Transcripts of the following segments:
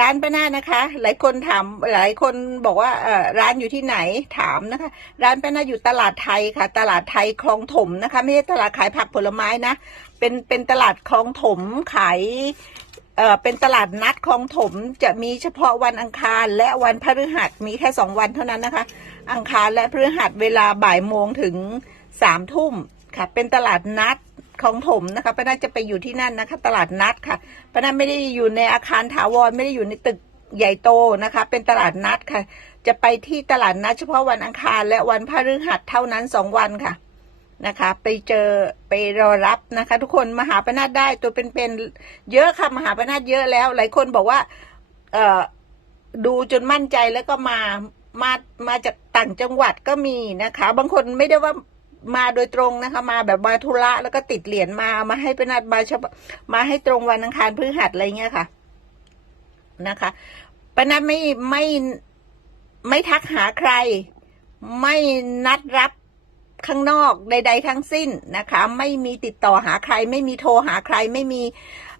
ร้านป้านาดนะคะ หลายคนถามหลายคนบอกว่าเออร้านอยู่ที่ไหนถามนะคะ ร้านป้านาดอยู่ตลาดไทยค่ะ ตลาดไทยคลองถมนะคะ ไม่ใช่ตลาดขายผักผลไม้นะ เป็นเป็นตลาดคลองถมขายเอ่อเป็นตลาดนัดคลองถมจะมีเฉพาะวันอังคารและวันพฤหัสมีแค่สองวันเท่านั้นนะคะ อังคารและพฤหัสเวลาบ่ายโมงถึงสามทุ่มค่ะ เป็นตลาดนัด ของถมนะคะป้านาจะไปอยู่ที่นั่นนะคะ ตลาดนัดค่ะป้านาไม่ได้อยู่ในอาคารถาวรไม่ได้อยู่ในตึกใหญ่โตนะคะ เป็นตลาดนัดค่ะ จะไปที่ตลาดนัดเฉพาะวันอังคาร และวันพฤหัสเท่านั้นสองวันค่ะนะคะ ไปเจอไปรอรับนะคะ ทุกคนมาหาป้านาได้ตัวเป็นๆเยอะค่ะมาหาป้านาเยอะแล้ว หลายคนบอกว่าเอ่อดูจนมั่นใจแล้วก็มามามาจากต่างจังหวัดก็มีนะคะ บางคนไม่ได้ว่า มาโดยตรงนะคะ มาแบบมาธุระแล้วก็ติดเหรียญมามาให้เป็นนัดมาเฉพาะมาให้ตรงวันอังคารพฤหัสอะไรเงี้ยค่ะ นะคะปนัดไม่ไม่ไม่ทักหาใคร ไม่นัดรับข้างนอกใด ๆ ทั้งสิ้นนะคะ ไม่มีติดต่อหาใคร ไม่มีโทรหาใคร ไม่มี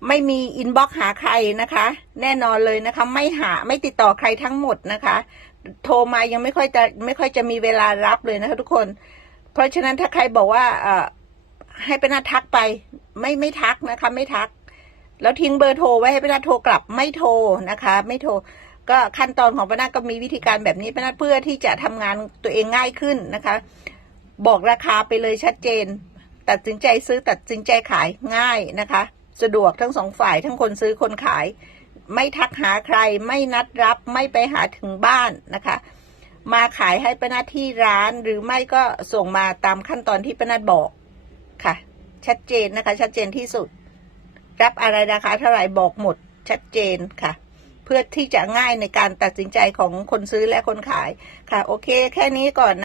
ไม่มีอินบ็อกหาใครนะคะ แน่นอนเลยนะคะ ไม่หาไม่ติดต่อใครทั้งหมดนะคะ โทรมายังไม่ค่อยจะไม่ค่อยจะมีเวลารับเลยนะคะทุกคน เพราะฉะนั้นถ้าใครบอกว่าเอ่อให้ไปนาทักไป ไม่ไม่ทักนะคะ ไม่ทัก แล้วทิ้งเบอร์โทรไว้ให้ไปนาโทรกลับไม่โทรนะคะ ไม่โทรก็ขั้นตอนของปนาก็มีวิธีการแบบนี้ปนาเพื่อที่จะทำงานตัวเองง่ายขึ้นนะคะ บอกราคาไปเลยชัดเจน ตัดสินใจซื้อตัดสินใจขายง่ายนะคะ สะดวกทั้งสองฝ่ายทั้งคนซื้อคนขาย ไม่ทักหาใคร ไม่นัดรับไม่ไปหาถึงบ้านนะคะ มาขายให้ป้านาที่ร้านหรือไม่ก็ส่งมาตามขั้นตอนที่ป้านาบอกค่ะ ชัดเจนนะคะ ชัดเจนที่สุด รับอะไรราคาเท่าไหร่บอกหมด ชัดเจนค่ะ เพื่อที่จะง่ายในการตัดสินใจของคนซื้อและคนขายค่ะ โอเค แค่นี้ก่อน